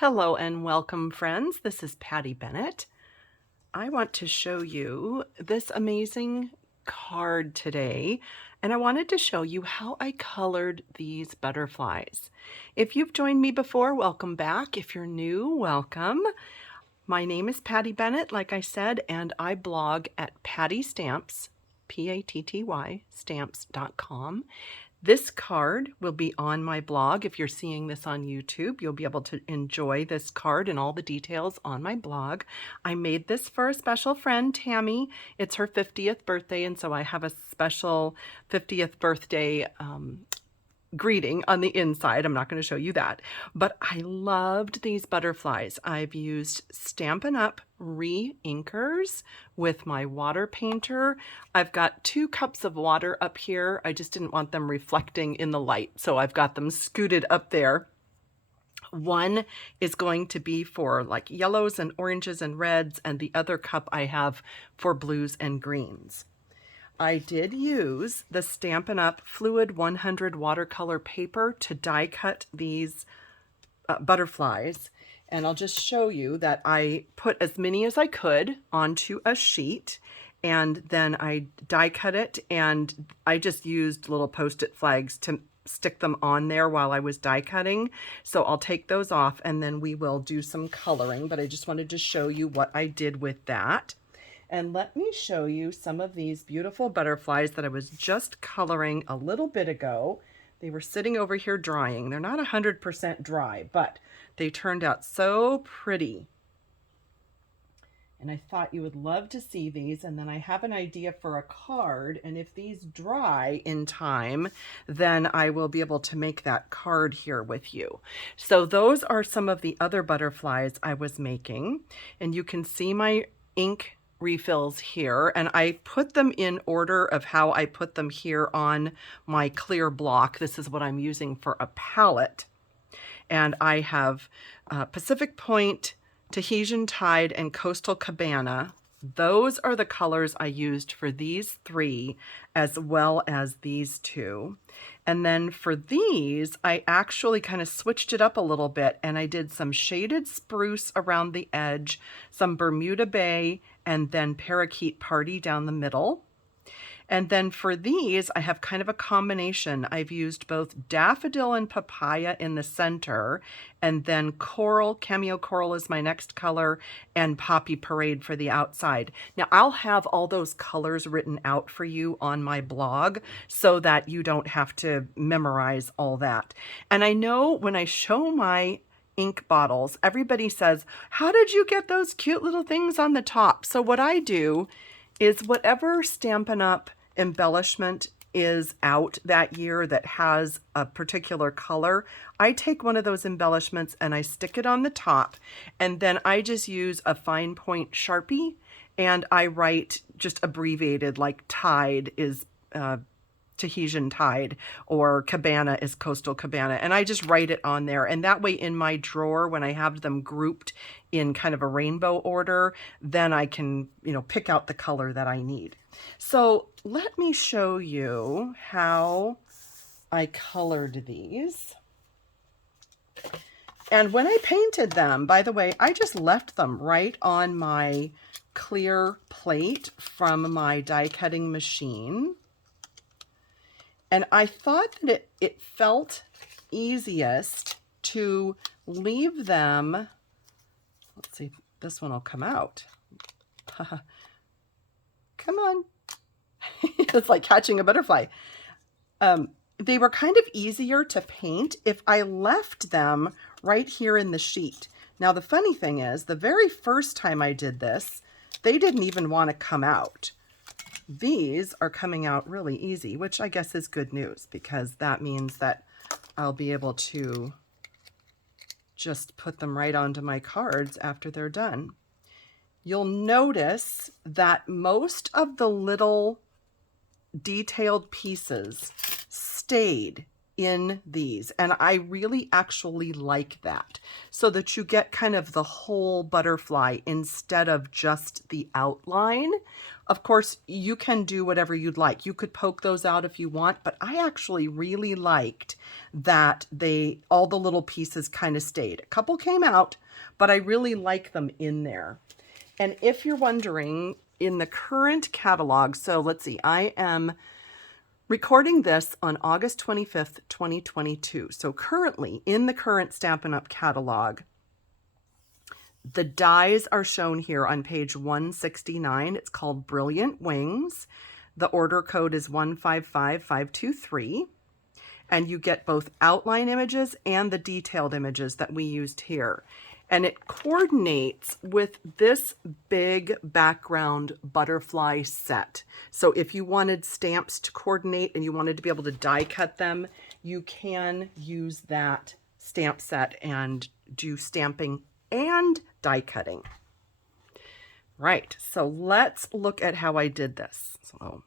Hello and welcome, friends. This is Patty Bennett. I want to show you this amazing card today, and I wanted to show you how I colored these butterflies. If you've joined me before, welcome back. If you're new, welcome. My name is Patty Bennett, like I said, and I blog at pattystamps, P-A-T-T-Y, stamps.com. This card will be on my blog. If you're seeing this on YouTube, you'll be able to enjoy this card and all the details on my blog. I made this for a special friend, Tammy. It's her 50th birthday, and so I have a special 50th birthday greeting on the inside. I'm not going to show you that, but I loved these butterflies. I've used Stampin' Up reinkers with my water painter. I've got 2 cups of water up here. I just didn't want them reflecting in the light, so I've got them scooted up there. One is going to be for like yellows and oranges and reds, and the other cup I have for blues and greens. I did use the Stampin' Up! Fluid 100 watercolor paper to die cut these butterflies. And I'll just show you that I put as many as I could onto a sheet, and then I die cut it, and I just used little Post-it flags to stick them on there while I was die cutting. So I'll take those off and then we will do some coloring, but I just wanted to show you what I did with that. And let me show you some of these beautiful butterflies that I was just coloring a little bit ago. They were sitting over here drying. They're not 100% dry, but they turned out so pretty. And I thought you would love to see these. And then I have an idea for a card. And if these dry in time, then I will be able to make that card here with you. So those are some of the other butterflies I was making. And you can see my ink refills here, and I put them in order of how I put them here on my clear block. This is what I'm using for a palette, and I have Pacific Point, Tahitian Tide, and Coastal Cabana. Those are the colors I used for these 3 as well as these 2. And then for these, I actually kind of switched it up a little bit, and I did some shaded spruce around the edge, some Bermuda Bay, and then Parakeet Party down the middle. And then for these, I have kind of a combination. I've used both daffodil and papaya in the center, and then coral, cameo coral is my next color, and poppy parade for the outside. Now I'll have all those colors written out for you on my blog so that you don't have to memorize all that. And I know when I show my ink bottles, everybody says, how did you get those cute little things on the top? So what I do is whatever Stampin' Up! Embellishment is out that year that has a particular color, I take one of those embellishments and I stick it on the top, and then I just use a fine point Sharpie and I write just abbreviated, like Tide is Tahitian Tide, or Cabana is Coastal Cabana, and I just write it on there. And that way in my drawer, when I have them grouped in kind of a rainbow order, then I can, pick out the color that I need. So let me show you how I colored these. And when I painted them, by the way, I just left them right on my clear plate from my die cutting machine. And I thought that it felt easiest to leave them. Let's see, this one will come out. Come on. It's like catching a butterfly. They were kind of easier to paint if I left them right here in the sheet. Now, the funny thing is, the very first time I did this, they didn't even want to come out. These are coming out really easy, which I guess is good news, because that means that I'll be able to just put them right onto my cards after they're done. You'll notice that most of the little detailed pieces stayed in these, and I really actually like that, so that you get kind of the whole butterfly instead of just the outline. Of course, you can do whatever you'd like. You could poke those out if you want, but I actually really liked that all the little pieces kind of stayed. A couple came out, but I really like them in there. And if you're wondering, in the current catalog, so let's see, I am recording this on August 25th, 2022. So currently, in the current Stampin' Up! Catalog, the dies are shown here on page 169. It's called Brilliant Wings. The order code is 155523. And you get both outline images and the detailed images that we used here. And it coordinates with this big background butterfly set. So if you wanted stamps to coordinate and you wanted to be able to die cut them, you can use that stamp set and do stamping and die cutting. Right, so let's look at how I did this. So,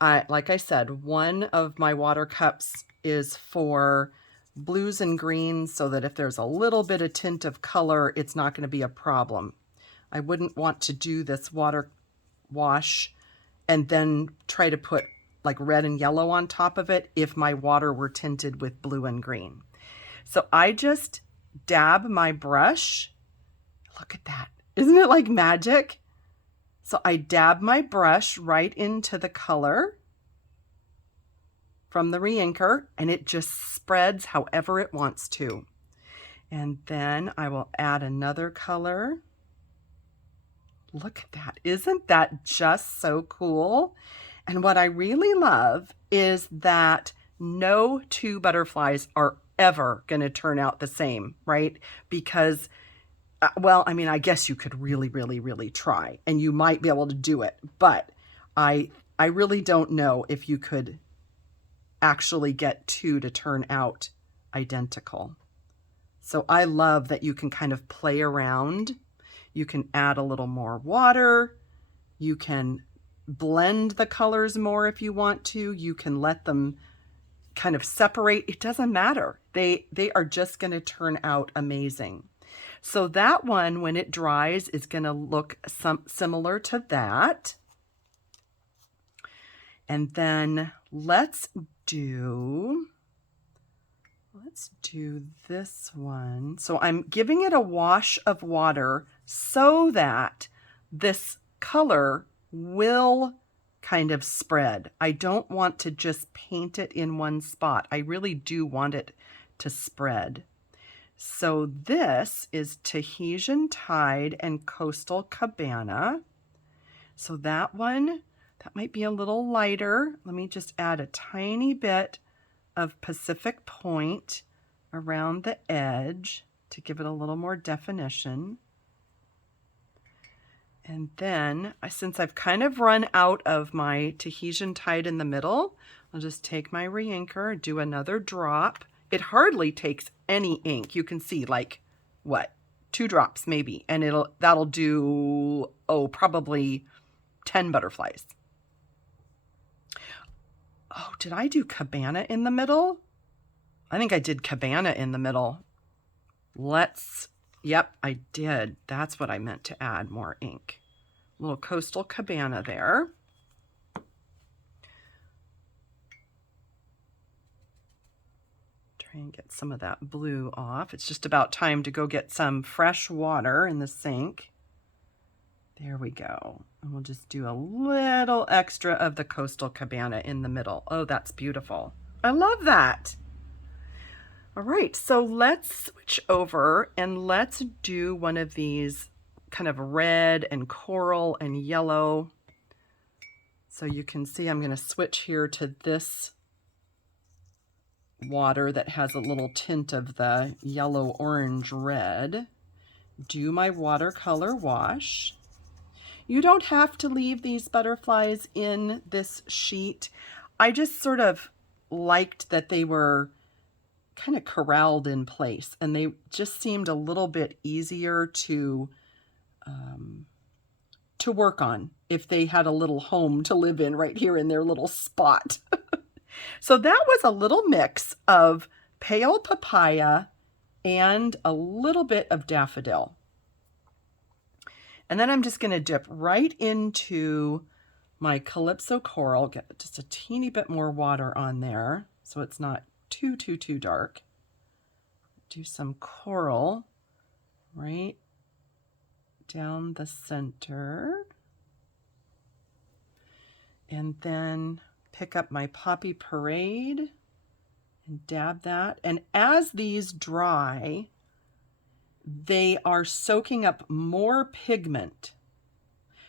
like I said, one of my water cups is for blues and greens so that if there's a little bit of tint of color, it's not going to be a problem. I wouldn't want to do this water wash and then try to put like red and yellow on top of it if my water were tinted with blue and green. So I just dab my brush. Look at that. Isn't it like magic? So I dab my brush right into the color from the reinker, and it just spreads however it wants to. And then I will add another color. Look at that. Isn't that just so cool? And what I really love is that no two butterflies are ever going to turn out the same, right? Because, well, I mean, I guess you could really, really, really try, and you might be able to do it, but I really don't know if you could actually get two to turn out identical. So I love that you can kind of play around. You can add a little more water. You can blend the colors more if you want to. You can let them kind of separate. It doesn't matter. They are just going to turn out amazing. So that one, when it dries, is going to look similar to that. And then let's do this one. So I'm giving it a wash of water so that this color will kind of spread. I don't want to just paint it in one spot. I really do want it to spread. So this is Tahitian Tide and Coastal Cabana. So that one, that might be a little lighter. Let me just add a tiny bit of Pacific Point around the edge to give it a little more definition. And then, since I've kind of run out of my Tahitian Tide in the middle, I'll just take my reinker, do another drop. It hardly takes any ink. You can see like, what, 2 drops maybe, and that'll do, oh, probably 10 butterflies. Oh, did I do Cabana in the middle? I think I did Cabana in the middle. Yep, I did. That's what I meant to add, more ink. A little Coastal Cabana there. Try and get some of that blue off. It's just about time to go get some fresh water in the sink. There we go. And we'll just do a little extra of the Coastal Cabana in the middle. Oh, that's beautiful. I love that. All right, so let's switch over and let's do one of these kind of red and coral and yellow. So you can see I'm going to switch here to this water that has a little tint of the yellow, orange, red. Do my watercolor wash. You don't have to leave these butterflies in this sheet. I just sort of liked that they were kind of corralled in place, and they just seemed a little bit easier to work on if they had a little home to live in right here in their little spot. So that was a little mix of pale papaya and a little bit of daffodil. And then I'm just going to dip right into my Calypso Coral, get just a teeny bit more water on there so it's not too dark. Do some coral right down the center. And then pick up my Poppy Parade and dab that. And as these dry, they are soaking up more pigment.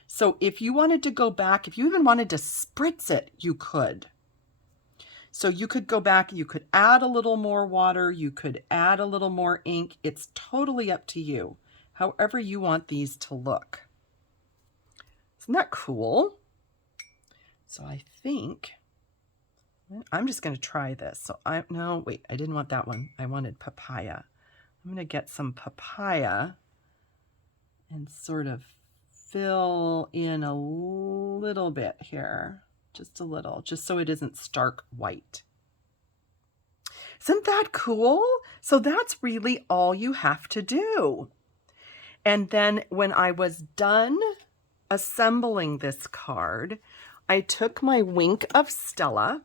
So if you wanted to go back, if you even wanted to spritz it, you could. So you could go back, you could add a little more water, you could add a little more ink. It's totally up to you, however you want these to look. Isn't that cool? So I think I'm just going to try this. So no, wait, I didn't want that one. I wanted papaya. I'm going to get some papaya and sort of fill in a little bit here, just a little, just so it isn't stark white. Isn't that cool? So that's really all you have to do. And then when I was done assembling this card, I took my Wink of Stella,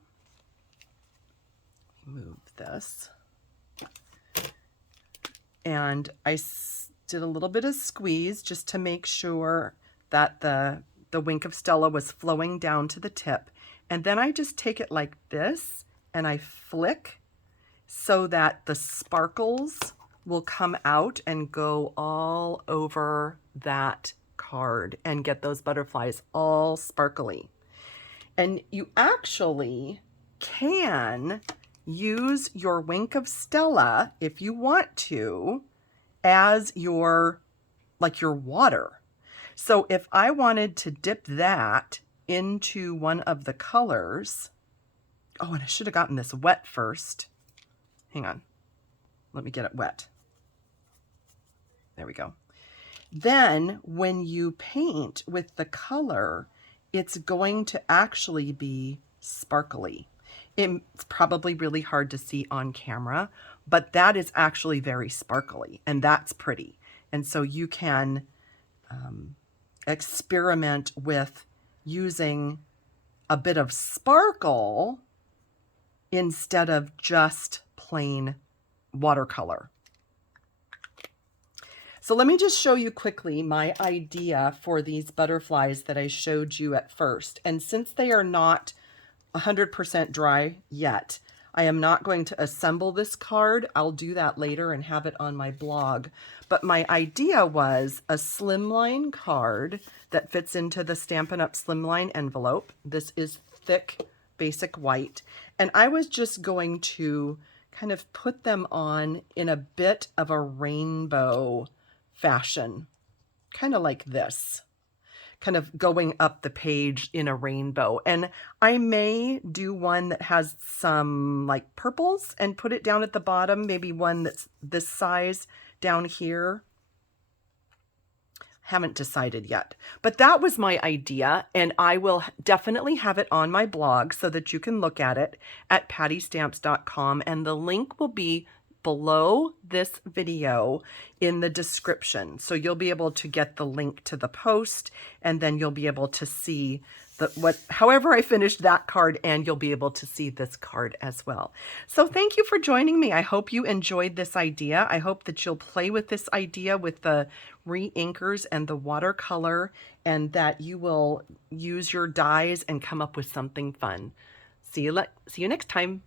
move this, and I did a little bit of squeeze just to make sure that the Wink of Stella was flowing down to the tip. And then I just take it like this and I flick so that the sparkles will come out and go all over that card and get those butterflies all sparkly. And you actually can use your Wink of Stella, if you want to, as your, like your water. So if I wanted to dip that into one of the colors, oh, and I should have gotten this wet first. Hang on, let me get it wet. There we go. Then when you paint with the color, it's going to actually be sparkly. It's probably really hard to see on camera, but that is actually very sparkly, and that's pretty. And so you can experiment with using a bit of sparkle instead of just plain watercolor. So let me just show you quickly my idea for these butterflies that I showed you at first. And since they are not 100% dry yet, I am not going to assemble this card. I'll do that later and have it on my blog. But my idea was a slimline card that fits into the Stampin' Up! Slimline envelope. This is thick, basic white. And I was just going to kind of put them on in a bit of a rainbow fashion, kind of like this, kind of going up the page in a rainbow. And I may do one that has some like purples and put it down at the bottom, maybe one that's this size down here. Haven't decided yet, but that was my idea, and I will definitely have it on my blog so that you can look at it at pattystamps.com, and the link will be below this video in the description. So you'll be able to get the link to the post, and then you'll be able to see however I finished that card, and you'll be able to see this card as well. So thank you for joining me. I hope you enjoyed this idea. I hope that you'll play with this idea with the reinkers and the watercolor, and that you will use your dies and come up with something fun. See you next time.